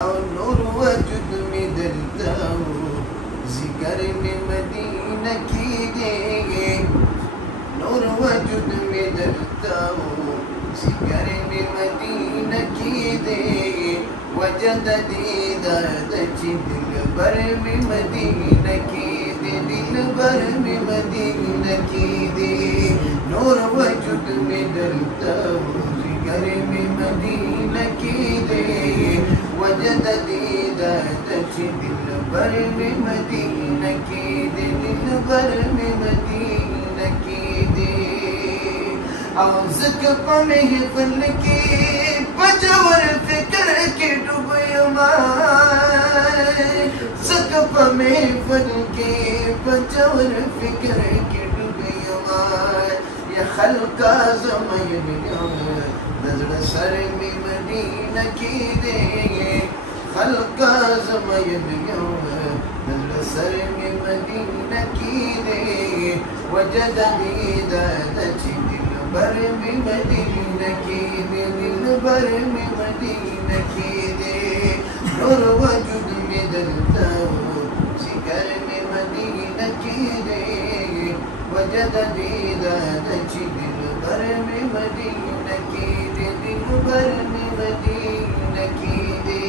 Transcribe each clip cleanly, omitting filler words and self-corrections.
नूर वजूद में दलता हूँ जिगर में मदीना की देंगे। नूर वजूद में दलता हूँ जिगर में मदीना की देंगे। वजद दीदार दिल भर में मदीना की दे, दिल भर में मदीना की दे। नूर वजूद में दलता हूँ जिगर में मदीना की दे। वजद दीदार दिल भर में मदीना की दे, दिल भर में मदीना की दे। औज़क पमेह फल की पजवर फिक्र के डूबमा। ज़क पमेह फल के पजवर फिक्र के डूबमा। ये खल्का ज़मीन नज़र सर में मदीना की देंगे। खल्का ज़मीन नज़र सर में मदीना की देंगे। वजद दीदार दिल भर में मदीना की दे, दिल भर में मदीना की दे। नूर वजूद में दलता हूँ जिगर में मदीना की दे। वजद दीदार दिल भर में मदीना की दे, दिल भर में मदीना की दे।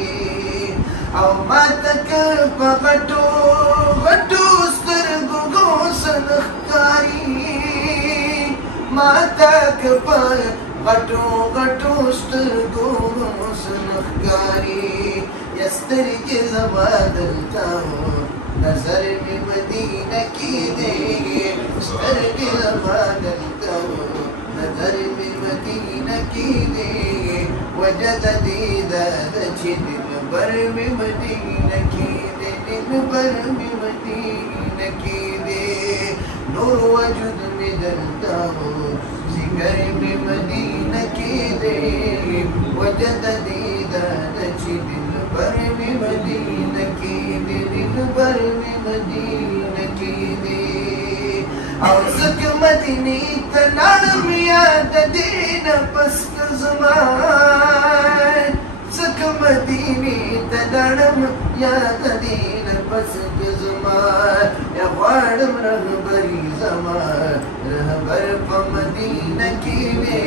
औ मातक पगटो गटो स्तरगो गोसन कारी। मातक पर गटो गटो स्तरगो गोसन कारी। यस्तर के ज़बादलता हूँ नजर में मदीना की देंगे। यस्तर के ज़बादलता हूँ नजर में मदीना की देंगे। वजद दीदार दिल भर में मदीना की दे, दिल भर में मदीना की दे। नूर वजूद में दलता हूँ जिगर में मदीना की दे। वजद दीदार दिल भर में मदीना की दे, दिल भर में मदीना की दे। औज़क मदीनी तनाम याद दीन पस्त ज़मान। ज़क मदीनी तनाम याद दीन पस्त ज़मान। या वाड़म रहबरी ज़मान रहबर प मदीना की दे।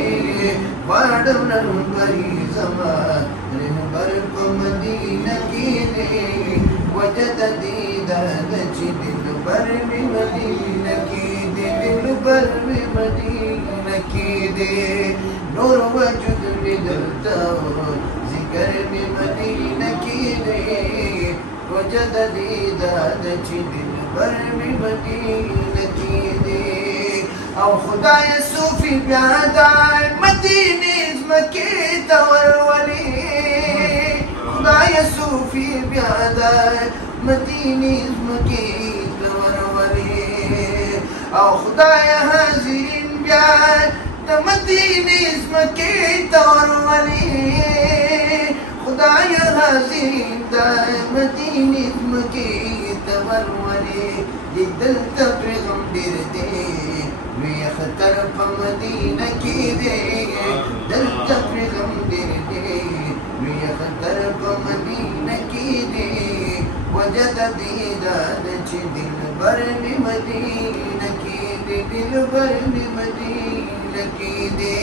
वाड़म रहबरी ज़मान रहबर प मदीना की दे। वजद दीदार दिल भर में मदीना की दे, दिल भर में मदीना की दे। नूर वजूद में दलता हूँ जिगर में मदीना की दे। वजद दीदार दिल भर में मदीना की दे। औ खुदाय सूफी प्यादार मदीने मके तवरवली। खुदाय सूफी प्यादार मदीने मके तवरवली। औ खुदाय हाज़िरीन प्यार मदीने मके तवरवली। खुदाय हाज़िरीन मदीने मके तवरवली। ये दिल पैगंबर दे वे अख्तर प मदीना की दे। दिल पैगंबर दे वे अख्तर प मदीना की दे। वजद दीदार दिल भर में मदीना की दे, दिल भर में मदीना की दे।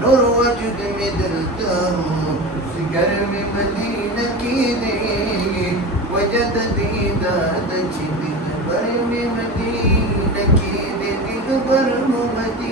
नूर वजूद में दलता हूँ जिगर में मदीना की दे। वजद दीदार दिल भर में मदीना की दे, दिल भर में मदीना